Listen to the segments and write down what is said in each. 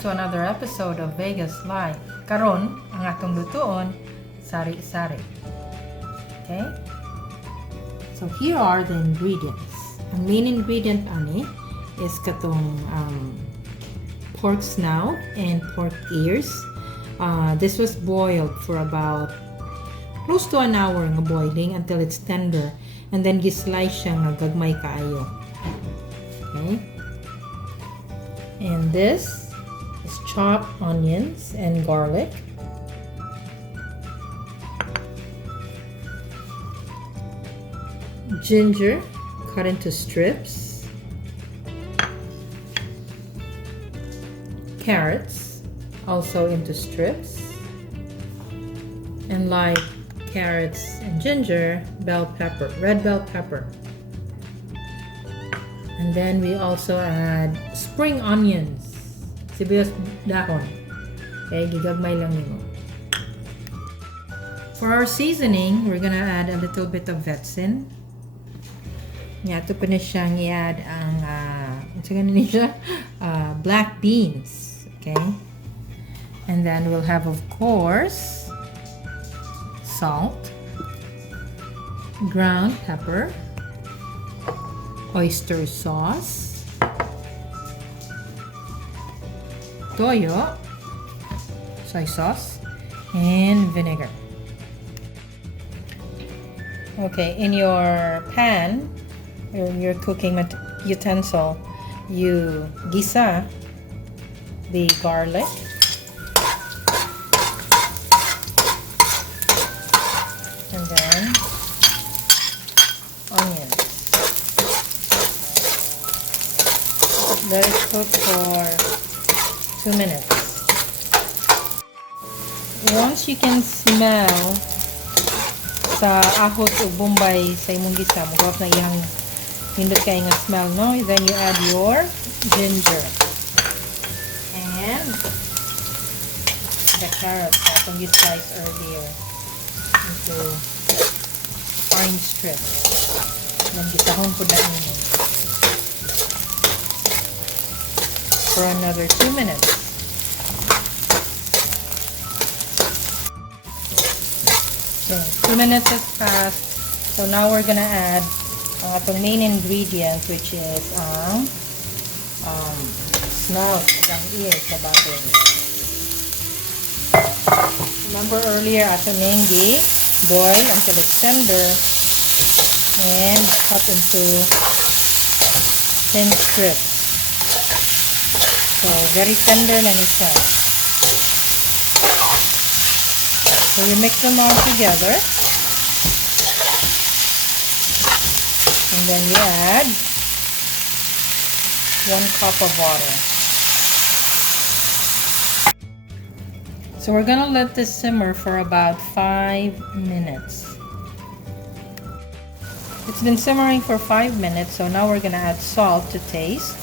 to another episode of Vegas Live. Karon, ang atong lutoon, sari-sari. Okay? So here are the ingredients. Ang main ingredient ani is katong pork snout and pork ears. This was boiled for about close to an hour nga boiling until it's tender, and then gislice siya nga gagmay kaayo. Okay? And this is chopped onions and garlic. Ginger cut into strips. Carrots also into strips. And like carrots and ginger, bell pepper, red bell pepper. And then we also add spring onions, sibuyas dahon. Okay, gigagmay lang nimo. For our seasoning, we're gonna add a little bit of vetsin. Ito pa na siyang i-add ang black beans. Okay? And then we'll have, of course, salt, ground pepper, oyster sauce, toyo, soy sauce, and vinegar. Okay, in your pan, your cooking utensil, you gisa the garlic, and then onions. Let it cook for 2 minutes. Once you can smell sa ahos o bombay sa imong gisa, magawap na iyang hindot kayo nga smell, no? Then you add your ginger and the carrots na itong you sliced earlier into orange strips. Then gisahon po na nyo for another 2 minutes. Okay, 2 minutes has passed. So now we're gonna add ang atong main ingredient, which is ang snout, ang ears sa baboy. Remember earlier, atong nengi boil until it's tender and cut into thin strips. So very tender na ni siya. So you mix them all together. And then you add 1 cup of water. So we're gonna let this simmer for about 5 minutes. It's been simmering for 5 minutes, so now we're gonna add salt to taste.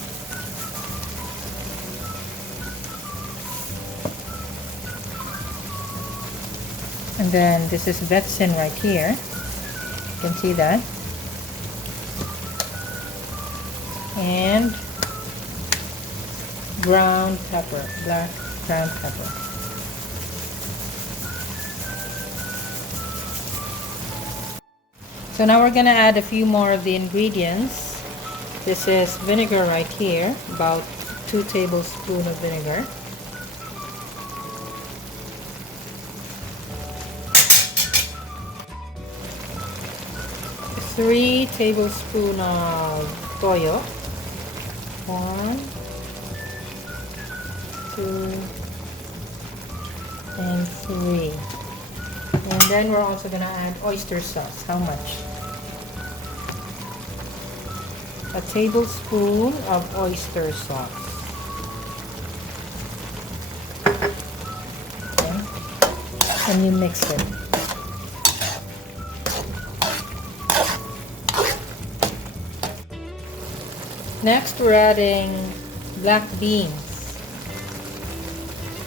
And then this is vetsin right here. You can see that. And ground pepper, black ground pepper. So now we're gonna add a few more of the ingredients. This is vinegar right here, about 2 tablespoons of vinegar. 3 tablespoons of toyo. 1, 2, and 3. And then we're also gonna add oyster sauce. How much? A tablespoon of oyster sauce. Okay. And you mix it. Next, we're adding black beans.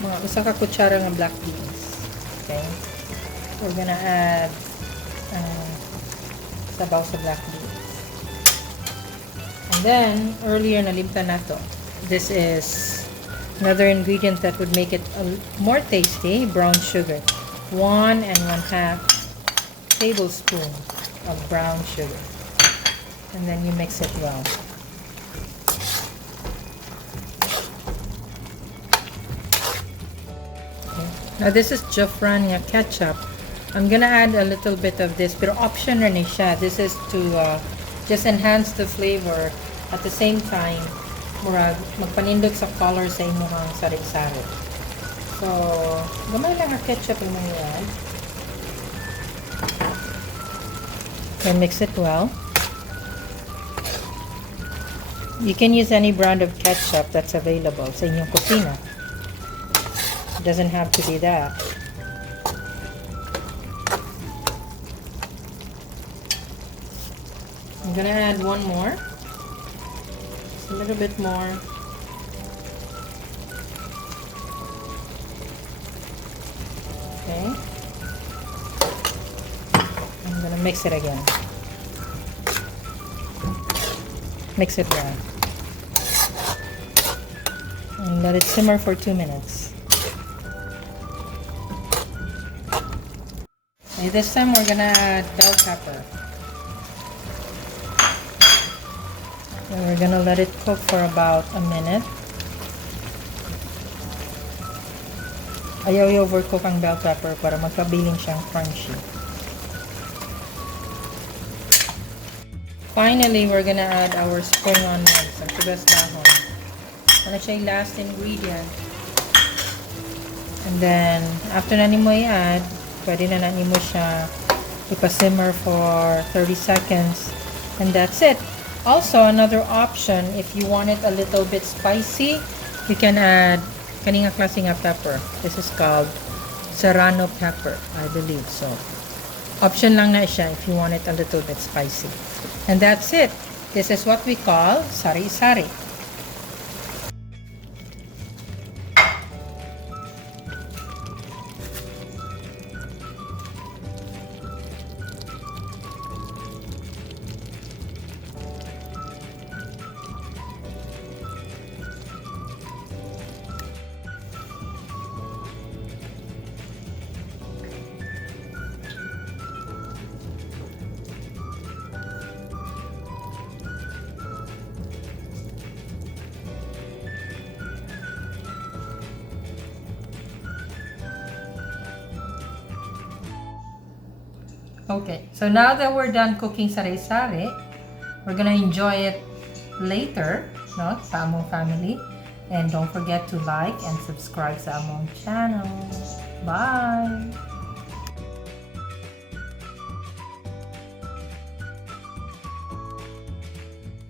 Mga isang kakutsara ng black beans. Okay. We're gonna add sabaw sa black beans. And then, earlier nalimtan na to. This is Another ingredient that would make it more tasty, brown sugar. 1.5 tablespoon of brown sugar. And then you mix it well. Okay. Now this is Jafrania ketchup. I'm gonna add a little bit of this, pero option rin siya. This is to just enhance the flavor. At the same time, murag magpanindog sa color sa imuhang sari-sari. So, gamay lang ang ketchup yung add. Then mix it well. You can use any brand of ketchup that's available sa inyong kusina. It doesn't have to be that. I'm gonna add one more. Just a little bit more. Okay. I'm gonna mix it again. Mix it well. And let it simmer for 2 minutes. Okay, this time we're gonna add bell pepper. And we're gonna let it cook for about a minute. Ayaw i-overcook ang bell pepper para magkabiling siyang crunchy. Finally, we're gonna add our spring onions, ang tugas dahon. Ano siya yung last ingredient. And then, after na nimo i-add, pwede na nimo siya ipasimmer for 30 seconds. And that's it. Also, another option, if you want it a little bit spicy, you can add kaninga klase nga pepper. This is called serrano pepper, I believe. So, option lang na siya if you want it a little bit spicy. And that's it. This is what we call sari-sari. Okay, so now that we're done cooking sari-sari, we're gonna enjoy it later, no, sa among family. And don't forget to like and subscribe sa among channel. Bye!